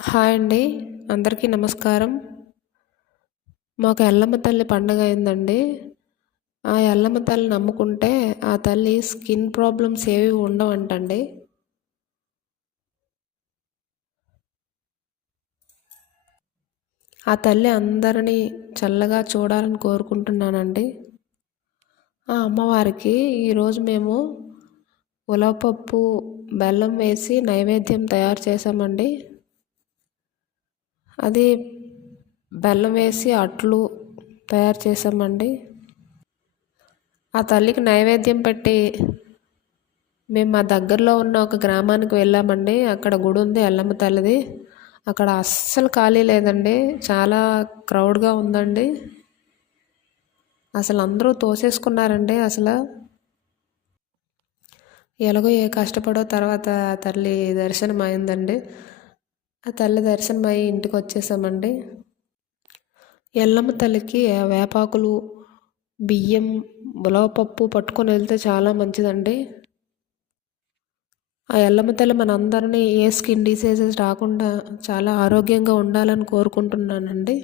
Hi అండి. అందరికీ నమస్కారం. మాకు ఎల్లమ్మ తల్లి పండగ అయిందండి. ఆ ఎల్లమ్మ తల్లిని నమ్ముకుంటే ఆ తల్లి స్కిన్ ప్రాబ్లమ్స్ ఏవి ఉండవంటండి. ఆ తల్లి అందరినీ చల్లగా చూడాలని కోరుకుంటున్నానండి. ఆ అమ్మవారికి ఈరోజు మేము ఉలవపప్పు, బెల్లం వేసి నైవేద్యం తయారు చేసామండి. అది బెల్లం వేసి అట్లు తయారు చేసామండి. ఆ తల్లికి నైవేద్యం పెట్టి మేము మా దగ్గరలో ఉన్న ఒక గ్రామానికి వెళ్ళామండి. అక్కడ గుడి ఉంది ఎల్లమ్మ తల్లిది. అక్కడ అస్సలు ఖాళీ లేదండి. చాలా క్రౌడ్గా ఉందండి. అసలు అందరూ తోసేసుకున్నారండి. ఎలాగో ఏ కష్టపడో తర్వాత ఆ తల్లి దర్శనం అయిందండి. ఆ తల్లి దర్శనం అయ్యి ఇంటికి వచ్చేసామండి. ఎల్లమ్మ తల్లికి వేపాకులు, బియ్యం, ఉలవపప్పు పట్టుకొని వెళ్తే చాలా మంచిదండి. ఆ ఎల్లమ్మ తల్లి మనందరినీ ఏ స్కిన్ డిసీజెస్ రాకుండా చాలా ఆరోగ్యంగా ఉండాలని కోరుకుంటున్నానండి.